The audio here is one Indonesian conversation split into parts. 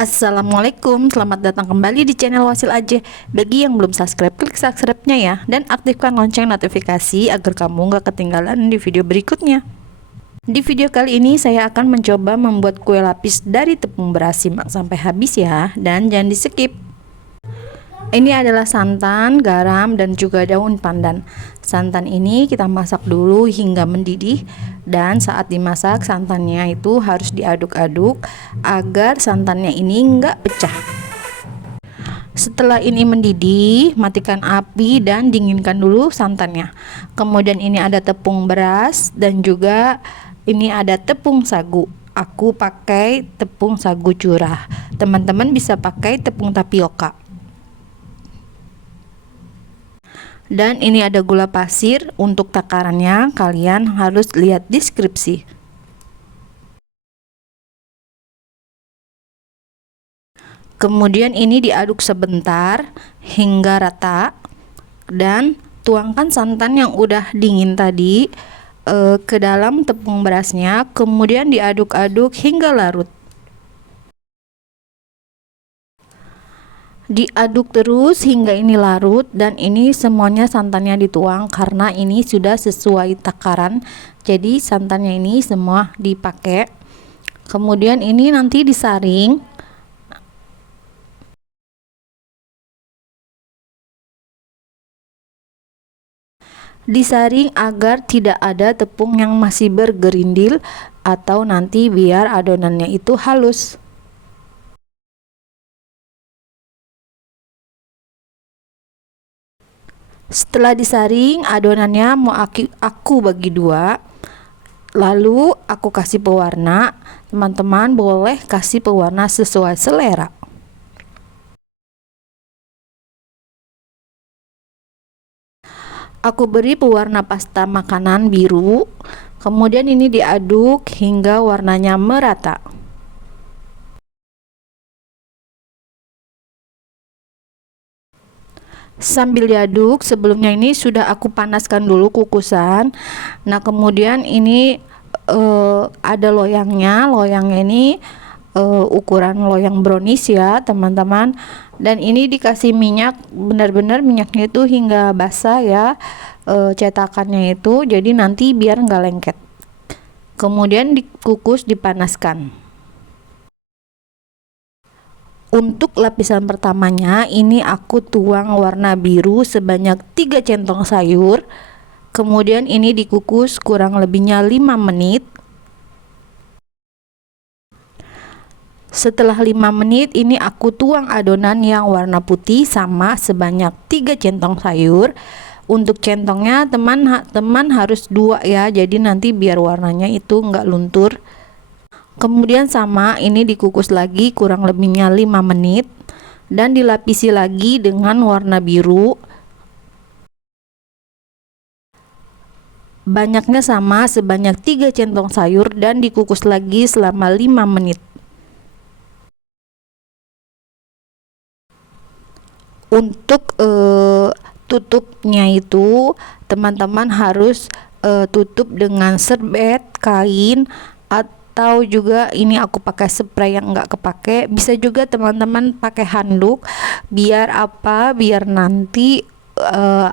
Assalamualaikum, selamat datang kembali di channel Wasil Aja. Bagi yang belum subscribe, klik subscribe-nya ya. Dan aktifkan lonceng notifikasi agar kamu gak ketinggalan di video berikutnya. Di video kali ini saya akan mencoba membuat kue lapis dari tepung beras. Simak sampai habis ya, dan jangan di skip. Ini adalah santan, garam, dan juga daun pandan. Santan ini kita masak dulu hingga mendidih, dan saat dimasak santannya itu harus diaduk-aduk agar santannya ini enggak pecah. Setelah ini mendidih, matikan api dan dinginkan dulu santannya. Kemudian ini ada tepung beras dan juga ini ada tepung sagu. Aku pakai tepung sagu curah. Teman-teman bisa pakai tepung tapioka. Dan ini ada gula pasir. Untuk takarannya kalian harus lihat deskripsi. Kemudian ini diaduk sebentar hingga rata, dan tuangkan santan yang udah dingin tadi ke dalam tepung berasnya, kemudian diaduk-aduk hingga larut. Diaduk terus hingga ini larut, dan ini semuanya santannya dituang karena ini sudah sesuai takaran, jadi santannya ini semua dipakai. Kemudian ini nanti disaring. Disaring agar tidak ada tepung yang masih bergerindil, atau nanti biar adonannya itu halus. Setelah disaring, adonannya mau aku bagi dua, lalu aku kasih pewarna. Teman-teman boleh kasih pewarna sesuai selera. Aku beri pewarna pasta makanan biru, kemudian ini diaduk hingga warnanya merata. Sambil diaduk, sebelumnya ini sudah aku panaskan dulu kukusan. Nah, kemudian ini ada loyangnya. Loyangnya ini ukuran loyang brownies ya, teman-teman. Dan ini dikasih minyak, benar-benar minyaknya itu hingga basah ya, cetakannya itu. Jadi nanti biar nggak lengket. Kemudian dikukus, dipanaskan. Untuk lapisan pertamanya ini aku tuang warna biru sebanyak 3 centong sayur. Kemudian ini dikukus kurang lebihnya 5 menit. Setelah 5 menit ini aku tuang adonan yang warna putih sama sebanyak 3 centong sayur. Untuk centongnya teman-teman harus 2 ya, jadi nanti biar warnanya itu enggak luntur. Kemudian sama ini dikukus lagi kurang lebihnya 5 menit dan dilapisi lagi dengan warna biru. Banyaknya sama sebanyak 3 centong sayur dan dikukus lagi selama 5 menit. Untuk tutupnya itu teman-teman harus tutup dengan serbet, kain, atau juga ini aku pakai spray yang enggak kepake. Bisa juga teman-teman pakai handuk, biar apa, biar nanti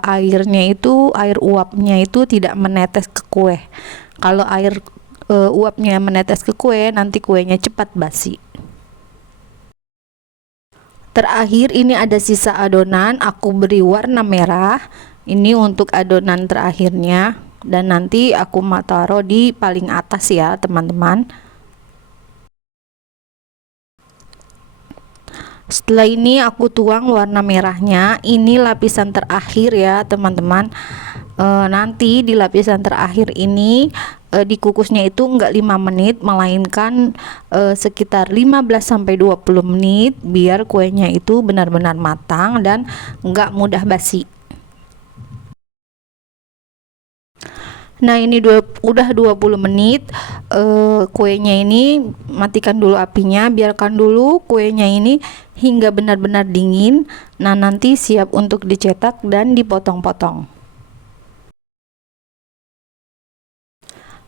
airnya itu, air uapnya itu tidak menetes ke kue. Kalau air uapnya menetes ke kue, nanti kuenya cepat basi. Terakhir ini ada sisa adonan, aku beri warna merah. Ini untuk adonan terakhirnya, dan nanti aku mau taruh di paling atas ya teman-teman. Setelah ini aku tuang warna merahnya. Ini lapisan terakhir ya teman-teman. Nanti di lapisan terakhir ini dikukusnya itu enggak 5 menit, melainkan sekitar 15-20 menit biar kuenya itu benar-benar matang dan enggak mudah basi. Nah, ini udah 20 menit. Kuenya ini matikan dulu apinya, biarkan dulu kuenya ini hingga benar-benar dingin. Nah, nanti siap untuk dicetak dan dipotong-potong.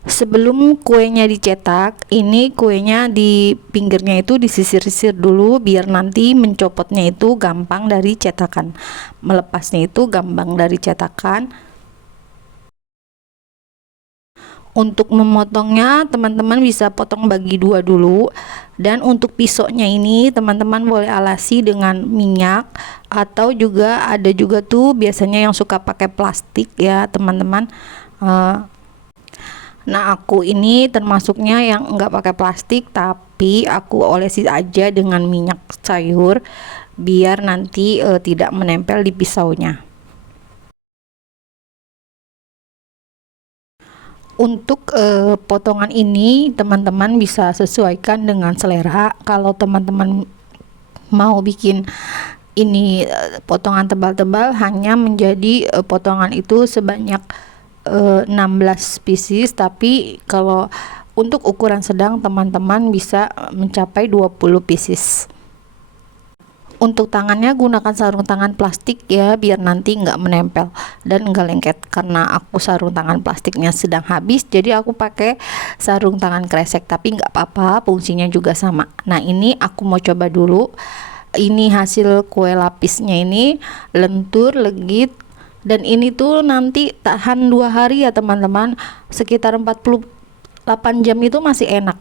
Sebelum kuenya dicetak, ini kuenya di pinggirnya itu disisir-sisir dulu biar nanti mencopotnya itu gampang dari cetakan. Melepasnya itu gampang dari cetakan. Untuk memotongnya, teman-teman bisa potong bagi dua dulu. Dan untuk pisaunya ini, teman-teman boleh alasi dengan minyak, atau juga ada juga tuh biasanya yang suka pakai plastik ya, teman-teman. Nah, aku ini termasuknya yang enggak pakai plastik, tapi aku olesi aja dengan minyak sayur biar nanti tidak menempel di pisaunya. Untuk potongan ini teman-teman bisa sesuaikan dengan selera. Kalau teman-teman mau bikin ini potongan tebal-tebal, hanya menjadi potongan itu sebanyak 16 pieces, tapi kalau untuk ukuran sedang teman-teman bisa mencapai 20 pieces. Untuk tangannya gunakan sarung tangan plastik ya, biar nanti nggak menempel dan nggak lengket. Karena aku sarung tangan plastiknya sedang habis, jadi aku pakai sarung tangan kresek, tapi nggak apa-apa, fungsinya juga sama. Nah, ini aku mau coba dulu. Ini hasil kue lapisnya, ini lentur, legit, dan ini tuh nanti tahan 2 hari ya teman-teman, sekitar 48 jam itu masih enak.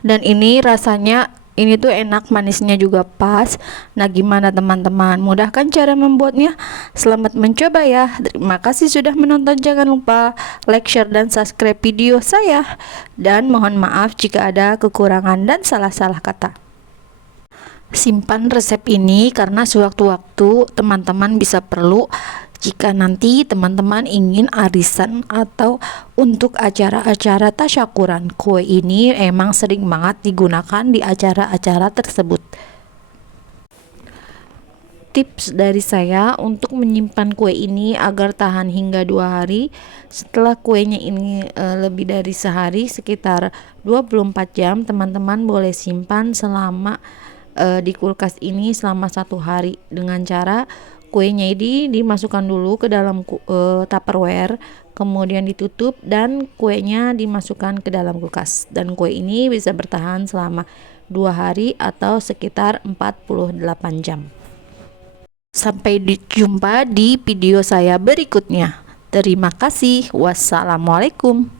Dan ini rasanya ini tuh enak, manisnya juga pas. Nah, gimana teman-teman, mudah kan cara membuatnya? Selamat mencoba ya. Terima kasih sudah menonton. Jangan lupa like, share, dan subscribe video saya, dan mohon maaf jika ada kekurangan dan salah-salah kata. Simpan resep ini karena sewaktu-waktu teman-teman bisa perlu jika nanti teman-teman ingin arisan atau untuk acara-acara tasyakuran. Kue ini emang sering banget digunakan di acara-acara tersebut. Tips dari saya untuk menyimpan kue ini agar tahan hingga 2 hari. Setelah kuenya ini lebih dari sehari, sekitar 24 jam, teman-teman boleh simpan selama di kulkas ini selama 1 hari dengan cara kuenya ini dimasukkan dulu ke dalam Tupperware, kemudian ditutup dan kuenya dimasukkan ke dalam kulkas, dan kue ini bisa bertahan selama 2 hari atau sekitar 48 jam. Sampai jumpa di video saya berikutnya. Terima kasih. Wassalamualaikum.